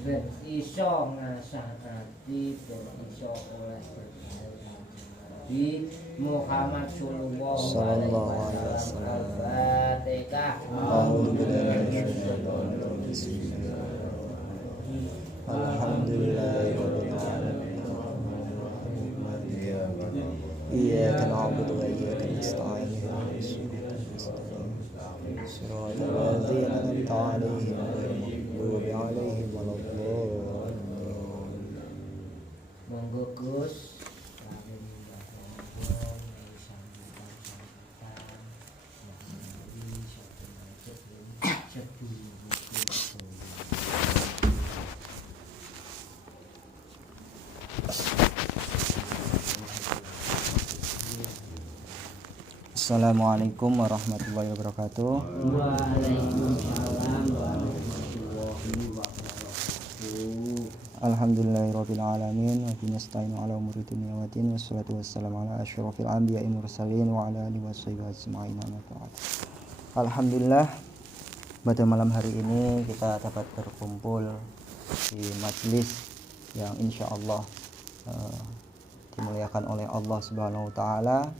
ben iso ngrasakake ben iso oleh Nabi Muhammad sallallahu alaihi wasallam. Al-Fatihah. Alhamdulillahirabbil alamin. Iyyaka na'budu wa iyyaka nasta'in. Shiratal ladzina an'amta 'alaihim ghairil maghdubi 'alaihim waladdallin. Monggo Gus. Assalamualaikum warahmatullahi wabarakatuh. Waalaikumsalam warahmatullahi wabarakatuh. Alhamdulillahirabbil alamin wa bihi nasta'inu ala umuri dunya wa din wassalatu wassalamu ala asyrofil anbiya'i mursalin wa ala alihi washabihi ajma'in amma ba'd. Alhamdulillah, pada malam hari ini kita dapat berkumpul di majelis yang insyaallah dimuliakan oleh Allah Subhanahu wa taala.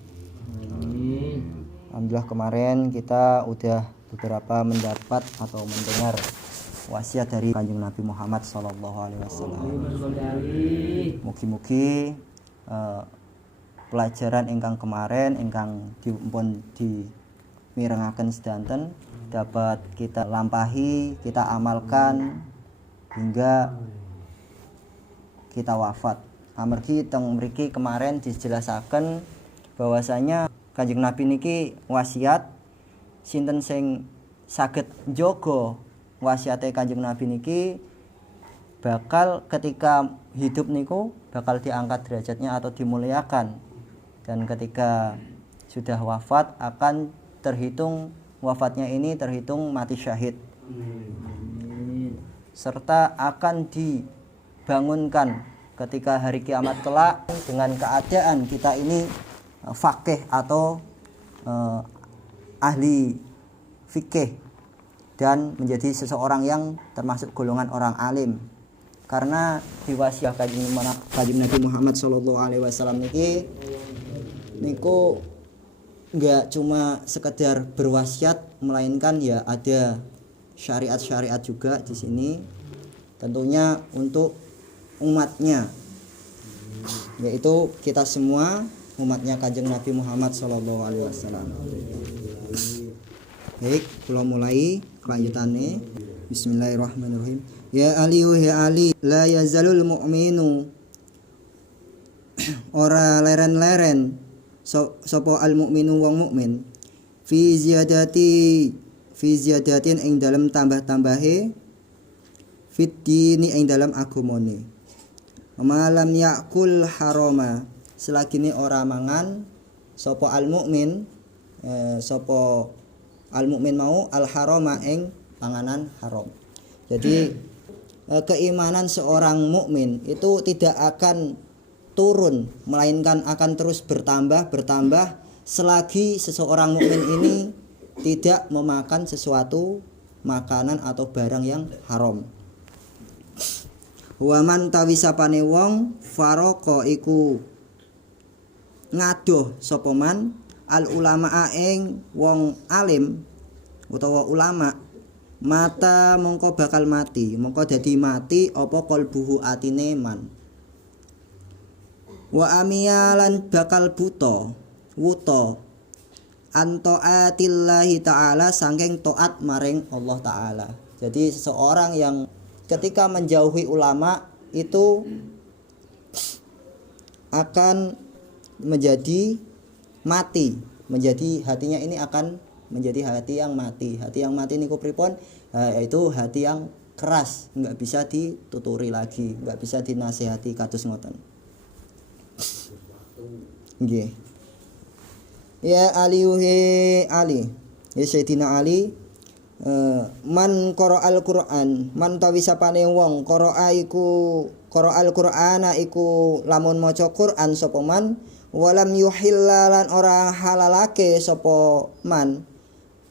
Alhamdulillah, kemarin kita udah beberapa mendapat atau mendengar wasiat dari Kanjeng Nabi Muhammad sallallahu alaihi wasallam. Mugi-mugi pelajaran ingkang kemarin ingkang dipun dimirengaken sedanten dapat kita lampahi, kita amalkan hingga kita wafat. Amargi teng mriki kemarin dijelasaken bahwasanya Kanjeng Nabi niki wasiat sinten sing saged njaga wasiate Kanjeng Nabi niki bakal ketika hidup niku bakal diangkat derajatnya atau dimuliakan, dan ketika sudah wafat akan terhitung wafatnya ini terhitung mati syahid, serta akan dibangunkan ketika hari kiamat kelak dengan keadaan kita ini faqih atau ahli fikih dan menjadi seseorang yang termasuk golongan orang alim. Karena diwasiat Kanjeng Nabi Muhammad sallallahu alaihi wasallam niku enggak cuma sekedar berwasiat, melainkan ya ada syariat-syariat juga di sini, tentunya untuk umatnya, yaitu kita semua umatnya Kanjeng Nabi Muhammad sallallahu alaihi wasallam. Baik, kula mulai kelanjutannya. Bismillahirrahmanirrahim. Ya Ali, ya Ali, la yazalul mu'minu ora leren-leren sapa al mukminu wong mukmin fi ziyadatin ing dalam tambah-tambahe fit dini ing dalam agamane. Malam yakul harama, selagi ini ora mangan sapa al mukmin sapa al mukmin mau al harama ing panganan haram. Jadi keimanan seorang mukmin itu tidak akan turun, melainkan akan terus bertambah selagi seseorang mukmin ini tidak memakan sesuatu makanan atau barang yang haram. Waman tawisapane wong faroko iku ngadoh sapa man al ulama ing wong alim utawa ulama, mata mongko bakal mati, mongko dadi mati apa qalbuhu atine man. Wa amiyalan bakal buta wuta antaatillahi taala saking taat maring Allah taala. Jadi seseorang yang ketika menjauhi ulama itu akan menjadi mati, menjadi hatinya ini akan menjadi hati yang mati. Hati yang mati niku pripun? Yaitu hati yang keras, enggak bisa dituturi lagi, enggak bisa dinasihati kados ngoten. Nggih. Ya Ali, Ali. Ya Sayyidina Ali, man qara'al Qur'an, man tawisapane wong qara'al Qur'ana iku lamun maca Qur'an sapa man, walam yuhillalan ora halalake sapa man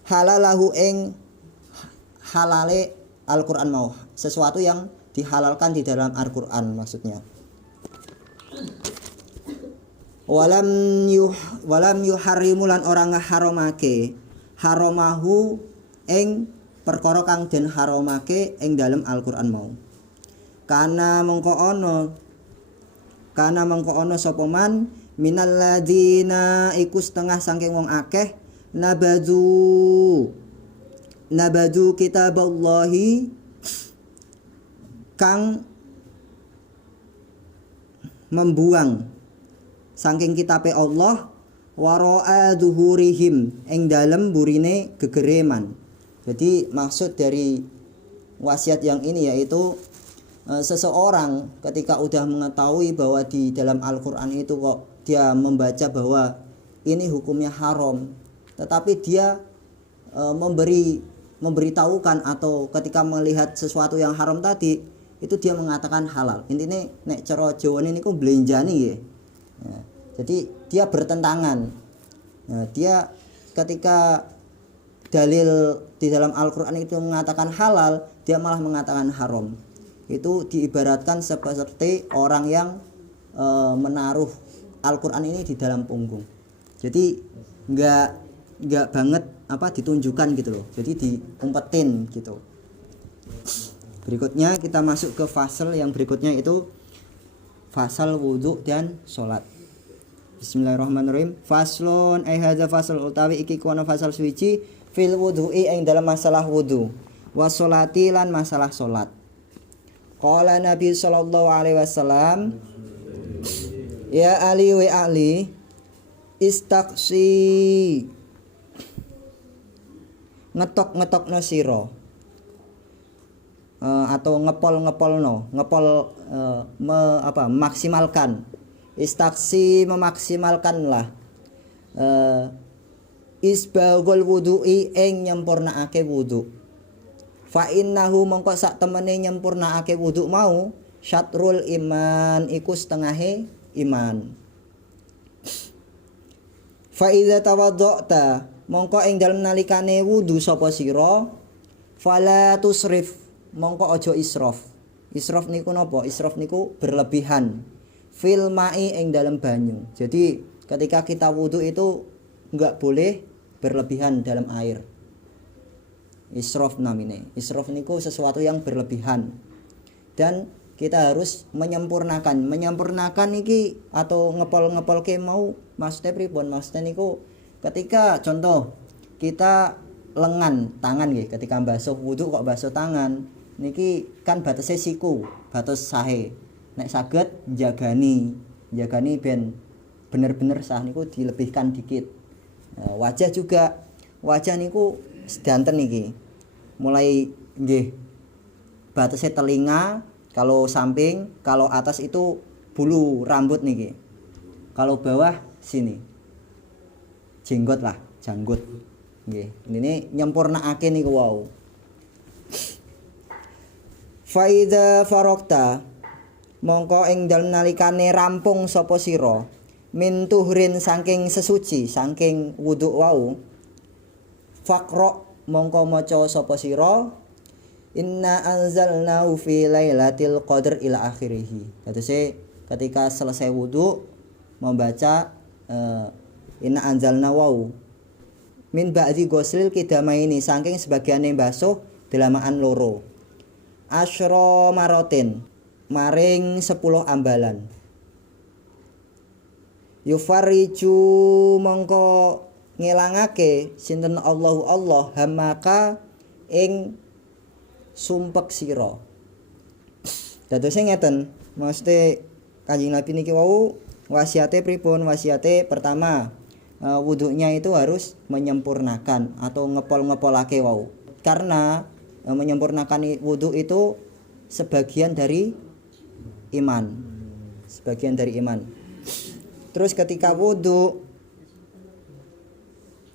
halalahu ing halale Al-Qur'an mau, sesuatu yang dihalalkan di dalam Al-Qur'an maksudnya. Walam yuharrimu lan ora ngaharamake haramahu ing perkara kang den haramake ing dalam Al-Qur'an mau. Kana mengko ono sapa man minal ladina iku setengah saking wong akeh nabadu kitaballahi kang membuang saking kitabe Allah wara'a duhurihim ing dalem burine gegereman. Jadi maksud dari wasiat yang ini yaitu seseorang ketika udah mengetahui bahwa di dalam Al-Qur'an itu kok dia membaca bahwa ini hukumnya haram, tetapi dia memberitahukan atau ketika melihat sesuatu yang haram tadi itu dia mengatakan halal. Intinya nek cara Jawane niku blenjani nggih. Nah, jadi dia bertentangan. Nah, dia ketika dalil di dalam Al-Qur'an itu mengatakan halal, dia malah mengatakan haram. Itu diibaratkan seperti orang yang menaruh Al-Qur'an ini di dalam punggung. Jadi enggak banget ditunjukkan gitu loh. Jadi diumpetin gitu. Berikutnya kita masuk ke fasal yang berikutnya itu fasal wudu dan salat. Bismillahirrahmanirrahim. Faslun ai hadza fasal utawi iki kono fasal suci fil wudu'i ing dalam masalah wudu. Wa sholati lan masalah salat. Qala Nabi sallallahu alaihi wasallam, ya Ali wa Ali istaqsi ngetok-ngetokno sira atau maksimalkan. Istaksi memaksimalkanlah isbaghul wudu'i ing nyempurnaake wudu. Fa innahu mongko sak temene nyempurnaake wudu mau syatrul iman iku setengahe iman. Fa idza tawaddata mongko ing dalem nalikane wudu sapa sira fala tusrif mongko aja israf. Israf niku napa? Israf niku berlebihan. Fil ma'i ing dalam banyu. Jadi ketika kita wudu itu enggak boleh berlebihan dalam air. Israf namine. Israf niku sesuatu yang berlebihan. Dan kita harus menyempurnakan. Menyempurnakan iki atau ngepol-ngepolke mau maksudnya pripun? Maksudnya niku ketika contoh kita lengan tangan nggih ketika basuh wudu kok basuh tangan niki kan batasnya siku, batas sahe. Nek saged jagani ben bener-bener sah niku dilebihkan dikit. Nah, wajah juga wajah niku sedanten niki. Mulai nggih batasnya telinga, kalau samping, kalau atas itu bulu rambut niki. Kalau bawah sini. Jenggot lah, janggut. Nggih, ini nyempurnaake niku wau. Faida farokta mongko ing dalem nalikane rampung sapa sira min tuhrin saking sesuci saking wudu wau faqra mongko maca sapa sira inna anzalnahu fi lailatul qadr ila akhirih. Jadi ketika selesai wudu membaca inna anzalna wau min ba'di ghuslil kidamaini saking sebagiane basuh delamaan loro asyra marotin maring 10 ambalan yufariju mongko ngelangake sinten Allah hamaka ing sumpek sira. Dadose ngeten, mesti Kanjeng Nabi niki wau wasiate pripun? Wasiate pertama wudunya itu harus menyempurnakan atau ngepol-ngepolake wau. Karena menyempurnakan wudu itu sebagian dari iman. Sebagian dari iman. Terus ketika wudu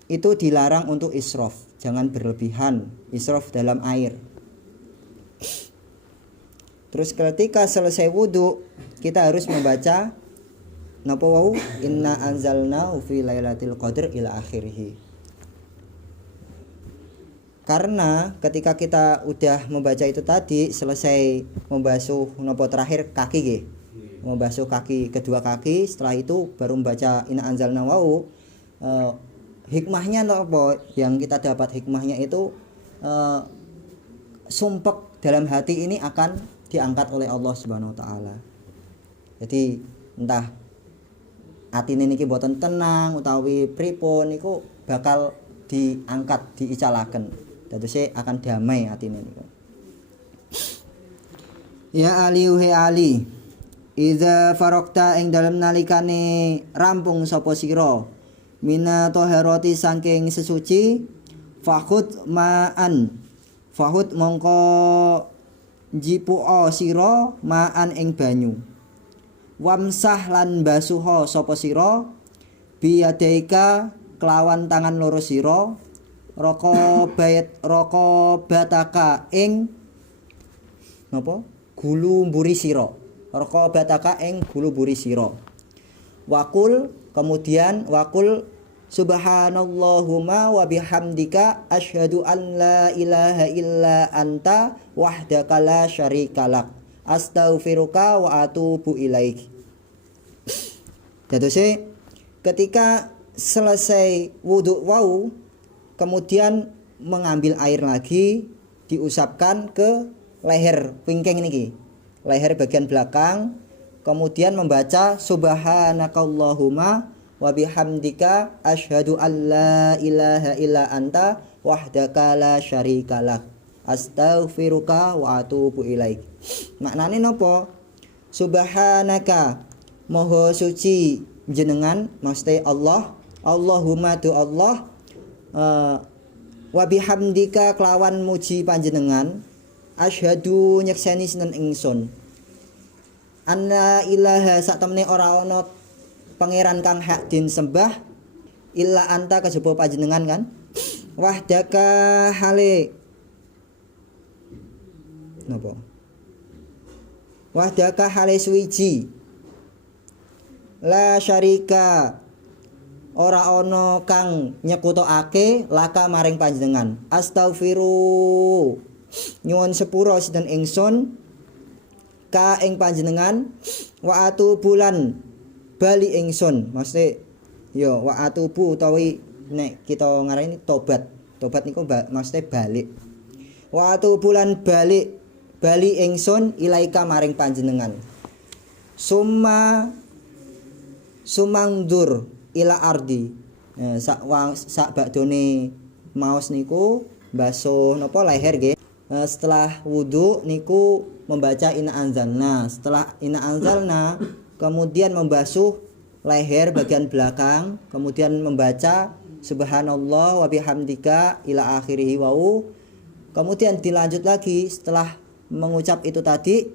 itu dilarang untuk israf, jangan berlebihan israf dalam air. Terus ketika selesai wudu kita harus membaca napa wau inna anzalnahu fi lailatul qadr ila akhirih. Karena ketika kita udah membaca itu tadi, selesai membasuh nopo terakhir kaki nggih. Membasuh kaki, kedua kaki, setelah itu baru membaca inna anzalna wau. Hikmahnya nopo? Yang kita dapat hikmahnya itu sumpek dalam hati ini akan diangkat oleh Allah Subhanahu wa taala. Jadi entah atine niki boten tenang utawi pripun niku bakal diangkat, diicalaken. Dadose akan damai atine niku. Ya Ali he Ali, idza faraqta ing dalem nalikane rampung sapa sira mina taharati saking sesuci fahud ma'an fahud mongko jipu'a sira ma'an ing banyu wamsah lan basuha sapa sira biyadaika kelawan tangan loro sira roko bataka ing napa gulu mburi sira roko bataka ing gulu mburi sira wakul kemudian wakul subhanallahumma wa bihamdika asyhadu an la ilaha illa anta wahdaka la syarikalak astaghfiruka wa atubu ilaik. Jadi ketika selesai wudhu wau kemudian mengambil air lagi diusapkan ke leher wingking niki, leher bagian belakang, kemudian membaca subhanakallahumma wa bihamdika asyhadu an la ilaha illa anta wahdaka la syarikalak astaghfiruka wa atubu ilaik. Maknane napa? Subhanaka maha suci jenengan, maksudnya Allah, Allahumma tu Allah, wa bihamdika kelawan muji panjenengan, asyhadu nyekseni sinten ingsun anna ilaha sak temene ora ana pangeran kang hak din sembah illa anta kejaba panjenengan kan, wahdaka hale napa, wahdaka hale suwiji la syarika ora ana kang nyekutokake laka maring panjenengan astaghfiru nyuwun sepura sinten ingsun ka ing panjenengan wa atubulan bali ingsun, maksudnya yo wa atubu utawi nek kita ngarani tobat niku maksudnya balik wa atubulan bali ingsun ilaika maring panjenengan sumangdur ila ardi. Sak bakdone maos niku basuh napa leher nggih. Setelah wudu niku membaca inna anzalna. Setelah inna anzalna kemudian membasuh leher bagian belakang, kemudian membaca subhanallah wa bihamdika ila akhirih wau. Kemudian dilanjut lagi setelah mengucap itu tadi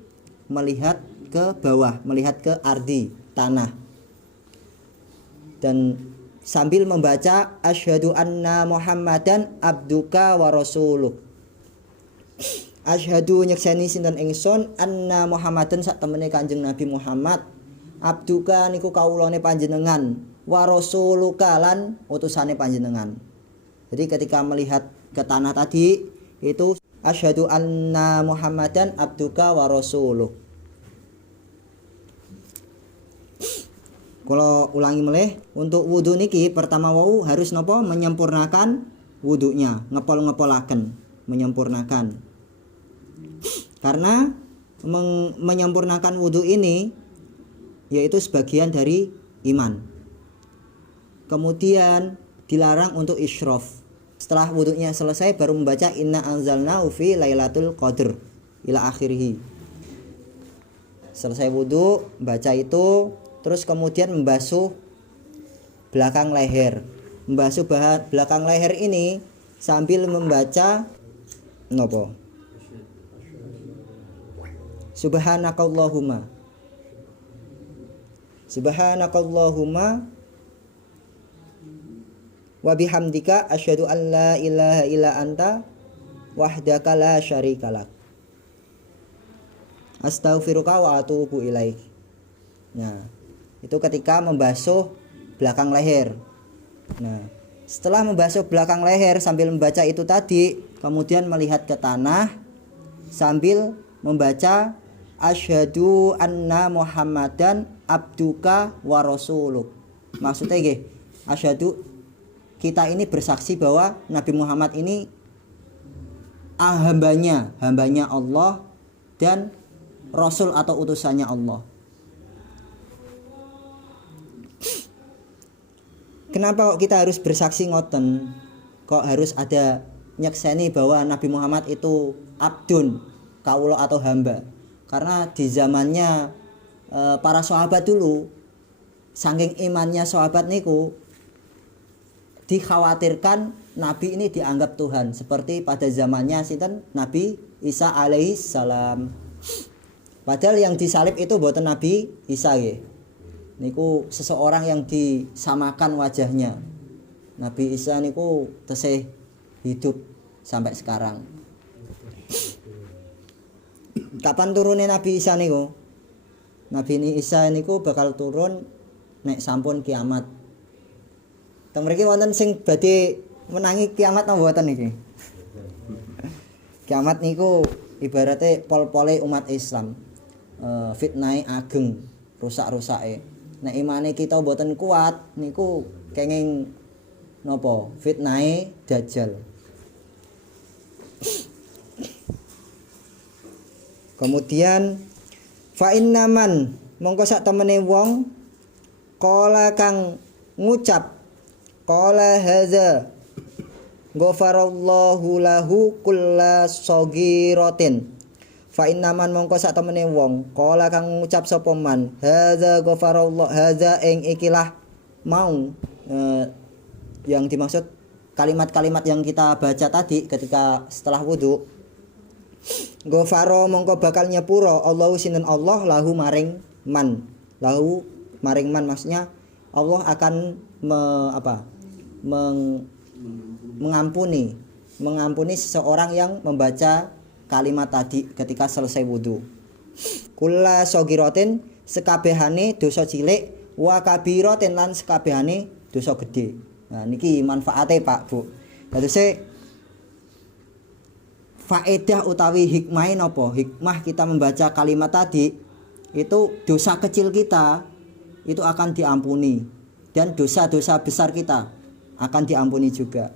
melihat ke bawah, melihat ke ardi, tanah. Dan sambil membaca asyhadu anna muhammadan abduka wa rasuluh. Asyhadu nyekseni sinten ingsun anna muhammadan sak temene Kanjeng Nabi Muhammad abduka niku kawulane panjenengan wa rasuluka lan utusane panjenengan. Jadi ketika melihat ke tanah tadi itu asyhadu anna muhammadan abduka wa rasuluh. Kalau ulangi meleh, untuk wudhu niki pertama wau harus nopo menyempurnakan wudhunya, ngepol-ngepolaken, menyempurnakan. Karena menyempurnakan wudhu ini yaitu sebagian dari iman. Kemudian dilarang untuk isyraf. Setelah wudhunya selesai baru membaca inna anzalnahu fi lailatul qadr ila akhirih. Selesai wudhu baca itu, terus kemudian membasuh belakang leher. Membasuh belakang leher ini sambil membaca nopo? Subhanakallahumma. Subhanakallahumma wa bihamdika asyhadu an la ilaha illa anta wahdaka la syarikalak astaghfiruka wa atubu ilaik. Nah, itu ketika membasuh belakang leher. Nah, setelah membasuh belakang leher sambil membaca itu tadi, kemudian melihat ke tanah sambil membaca asyhadu anna Muhammadan abduka wa rasuluk. Maksudnya nggih, asyhadu, kita ini bersaksi bahwa Nabi Muhammad ini hambanya Allah dan rasul atau utusannya Allah. Kenapa kok kita harus bersaksi ngoten? Kok harus ada nyekseni bahwa Nabi Muhammad itu abdun, kaula atau hamba? Karena di zamannya para sahabat dulu, saking imannya sahabat niku, dikhawatirkan Nabi ini dianggap Tuhan, seperti pada zamannya sinten Nabi Isa alaihi salam. Padahal yang disalib itu buatan Nabi Isa nggih. Niku seseorang yang disamakan wajahnya. Nabi Isa niku tesih hidup sampai sekarang. Kapan turunnya Nabi Isa niku? Nabi Isa niku bakal turun nek sampun kiamat. Teng mriki wonten sing badhe menangi kiamat napa mboten niki? Kiamat niku ibaratnya pol-pole umat Islam. Fitnahe ageng, rusak-rusake. Nek imane kita mboten kuat niku kenging napa? Fitnahe dajjal. Kemudian fa innaman mongko sak temene wong qala kang ngucap qala hadza ghafarallahu lahu kulla saghiratin. Fa innaman mongko sak temene wong qala kang ngucap sapa man hadza ghafarallahu hadza ing ikilah mau yang dimaksud kalimat-kalimat yang kita baca tadi ketika setelah wudu. Ghafaro mongko bakal nyepuro Allahu sinten Allah lahu maring man. Lahu maring man maksudnya Allah akan mengampuni seseorang yang membaca kalimat tadi ketika selesai wudu. Kulla sagiratin sekabehane dosa cilik wa kabiratin lan sekabehane dosa gede. Nah niki manfaate Pak Bu. Dadose faedah utawi hikmah napa? Hikmah kita membaca kalimat tadi itu dosa kecil kita itu akan diampuni dan dosa-dosa besar kita akan diampuni juga.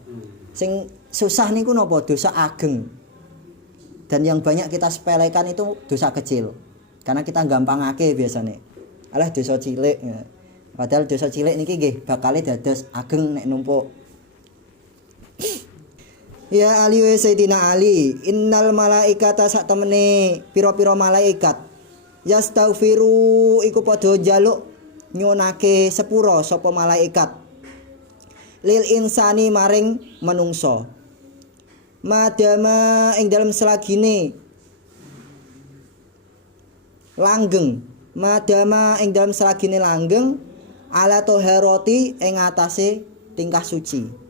Sing susah niku napa? Dosa ageng. Dan yang banyak kita sepelekan itu dosa kecil. Karena kita gampangake biasanya. Alah dosa cilik. Padahal dosa cilik niki nggih bakale dados ageng nek numpuk. Ya Ali wa Sayyidina Ali, innal malaikata sak temene pira-pira malaikat yastaghfiru iku padha njaluk nyunake sepura sapa malaikat lil insani maring menungso. Madama ing dalam selagine langgeng, madama ing dalam selagine langgeng ala toharoti ing atase tingkah suci.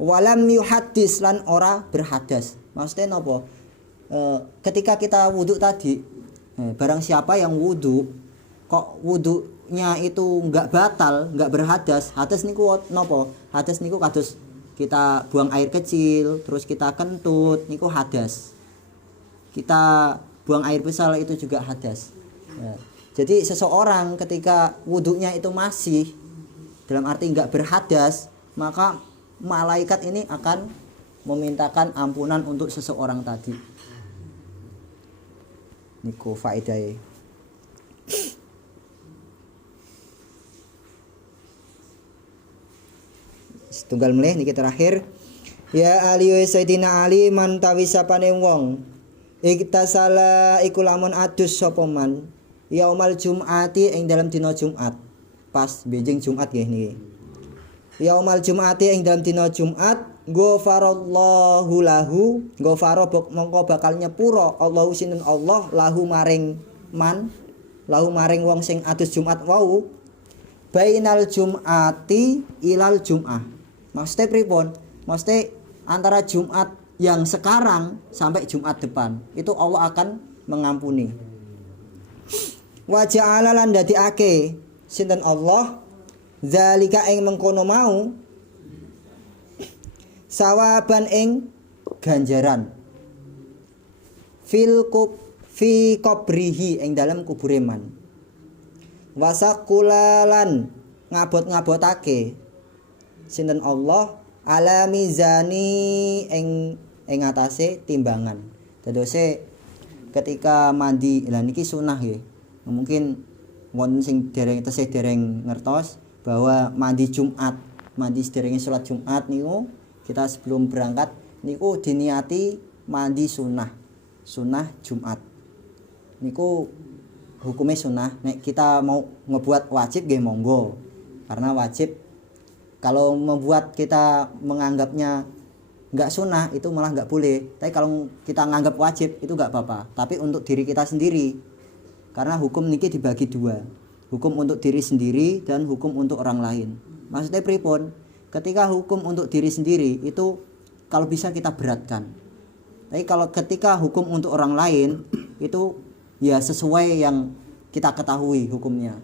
Walam yuhaddis lan ora berhadas. Maksudnya napa? Ketika kita wudhu tadi, barang siapa yang wudhu kok wudhunya itu enggak batal, enggak berhadas, hadas niku napa? Hadas niku kados kita buang air kecil, terus kita kentut, niku hadas. Kita buang air besar itu juga hadas. Jadi seseorang ketika wudhunya itu masih dalam arti enggak berhadas, maka malaikat ini akan memintakan ampunan untuk seseorang tadi. Niku faedahe. Setunggal meneh niki terakhir. Ya Ali wa Sayyidina Ali man tawisapane wong iktasala iku lamun adus sapa man yaumal jum'ati ing dalam dina Jumat. Pas benjing Jumat nggih niki. Yaumal jum'ati ing dalam dina Jumat ghafarallahu lahu ghafara mongko bakal nyepuro Allahu sinten Allah lahu maring man lahu maring wong sing adus Jumat wau bainal jum'ati ilal jum'ah. Maksudnya pripun? Maksudnya antara Jumat yang sekarang sampai Jumat depan itu Allah akan mengampuni. Wa ja'ala lan dadiake sinten Allah zalika ing mengkono mau sawaban ing ganjaran fi qabrihi ing dalam kubure man. Wasaqulalan ngabot-ngabotake sinten Allah ala mizani ing atase timbangan. Dadose ketika mandi lah niki sunah nggih. Mungkin wonten sing tesih dereng ngertos bahwa mandi Jumat, mandi sederenge salat Jumat niku kita sebelum berangkat niku diniati mandi sunah Jumat niku hukumnya sunah. Nek kita mau ngebuat wajib nggih monggo, karena wajib kalau membuat kita menganggapnya nggak sunnah itu malah nggak boleh. Tapi kalau kita nganggap wajib itu nggak apa-apa, tapi untuk diri kita sendiri, karena hukum niki dibagi dua, hukum untuk diri sendiri dan hukum untuk orang lain. Maksudnya pripun? Ketika hukum untuk diri sendiri itu kalau bisa kita beratkan. Tapi kalau ketika hukum untuk orang lain itu ya sesuai yang kita ketahui hukumnya.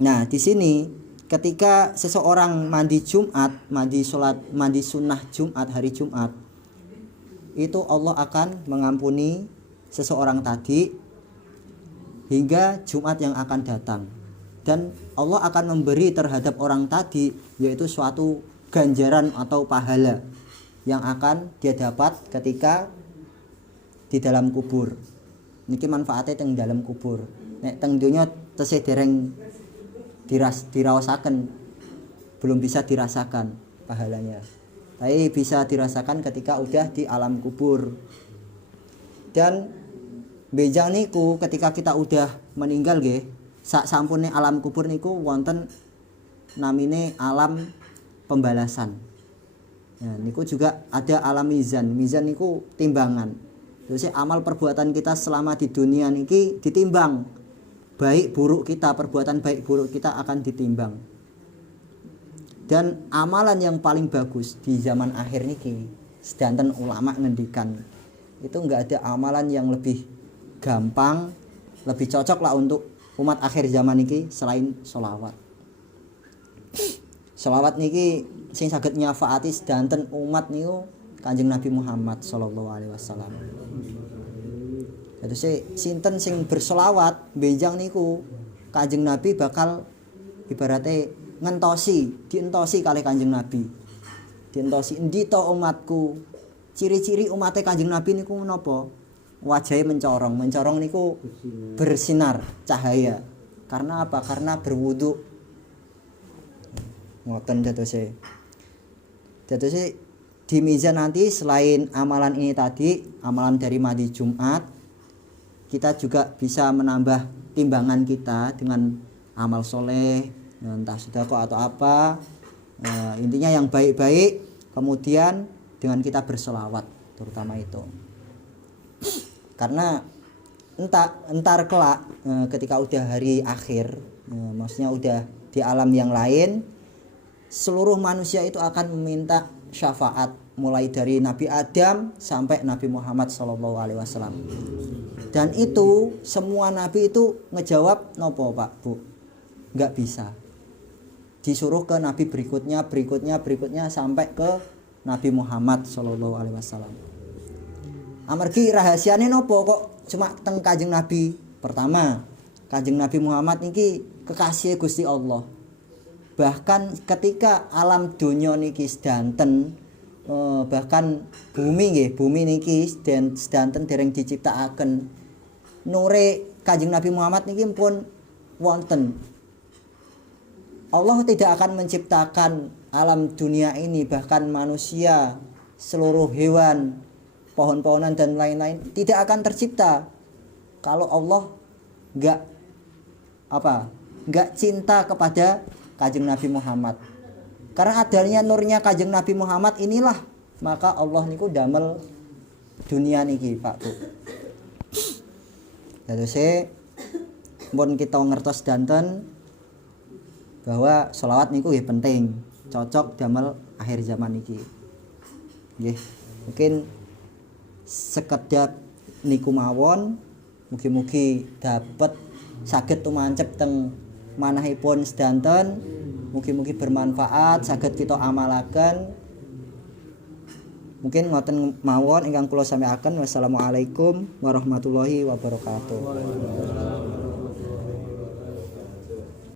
Nah, di sini ketika seseorang mandi Jumat, mandi sunnah Jumat, hari Jumat, itu Allah akan mengampuni seseorang tadi hingga Jumat yang akan datang. Dan Allah akan memberi terhadap orang tadi yaitu suatu ganjaran atau pahala yang akan dia dapat ketika di dalam kubur. Niki manfaatnya teng dalam kubur. Nek teng dunya tesih dereng dirasakan, belum bisa dirasakan pahalanya. Tapi bisa dirasakan ketika udah di alam kubur. Dan bejang niku ketika kita udah meninggal nggih, sak sampune alam kubur niku wonten namine alam pembalasan. Nah, niku juga ada alam mizan. Mizan niku timbangan. Terus amal perbuatan kita selama di dunia niki ditimbang. Baik buruk kita, perbuatan baik buruk kita akan ditimbang. Dan amalan yang paling bagus di zaman akhir niki, sedanten ulama ngendikan, itu enggak ada amalan yang lebih gampang, lebih cocok lah untuk umat akhir zaman niki selain sholawat. Sholawat niki sing saged nyafaati sedanten umat niku Kanjeng Nabi Muhammad sallallahu alaihi wasallam. Terus sinten sing bersolawat benjang niku Kanjeng Nabi bakal ibaratnya dientosi kali Kanjeng Nabi. Dientosi endi to umatku. Ciri-ciri umatnya Kanjeng Nabi niku menapa? Wajahnya mencorong niku bersinar cahaya. Karena apa? Karena berwudu. Ngoten dadose. Dadose di mizan nanti selain amalan ini tadi, amalan dari mandi Jumat, kita juga bisa menambah timbangan kita dengan amal soleh, entah sedekah atau apa. Intinya yang baik-baik, kemudian dengan kita bersolawat, terutama itu. Karena entar kelak ketika udah hari akhir, maksudnya udah di alam yang lain, seluruh manusia itu akan meminta syafaat mulai dari Nabi Adam sampai Nabi Muhammad SAW. Dan itu semua nabi itu ngejawab nopo Pak Bu, nggak bisa. Disuruh ke nabi berikutnya sampai ke Nabi Muhammad SAW. Amargi rahasiane nopo kok cuma teng Kanjeng Nabi. Pertama, Kanjeng Nabi Muhammad niki kekasih Gusti Allah. Bahkan ketika alam dunya niki sedanten, bahkan bumi niki sedanten dereng diciptakaken, nure Kanjeng Nabi Muhammad niki pun wonten. Allah tidak akan menciptakan alam dunia ini, bahkan manusia, seluruh hewan, pohon-pohonan dan lain-lain tidak akan tercipta kalau Allah enggak cinta kepada Kanjeng Nabi Muhammad. Karena adanya nurnya Kanjeng Nabi Muhammad inilah maka Allah niku damel dunia niki Pak Bu. Terus mun kita ngertos danten bahwa sholawat niku nggih penting, cocok damel akhir zaman niki. Nggih, mungkin sekedap niku mawon, mugi-mugi dapat saged tumancep teng manahipun sedanten, mugi-mugi bermanfaat saged kita amalaken Mungkin ngoten mawon ingkang kula sampaikan. Wassalamualaikum warahmatullahi wabarakatuh.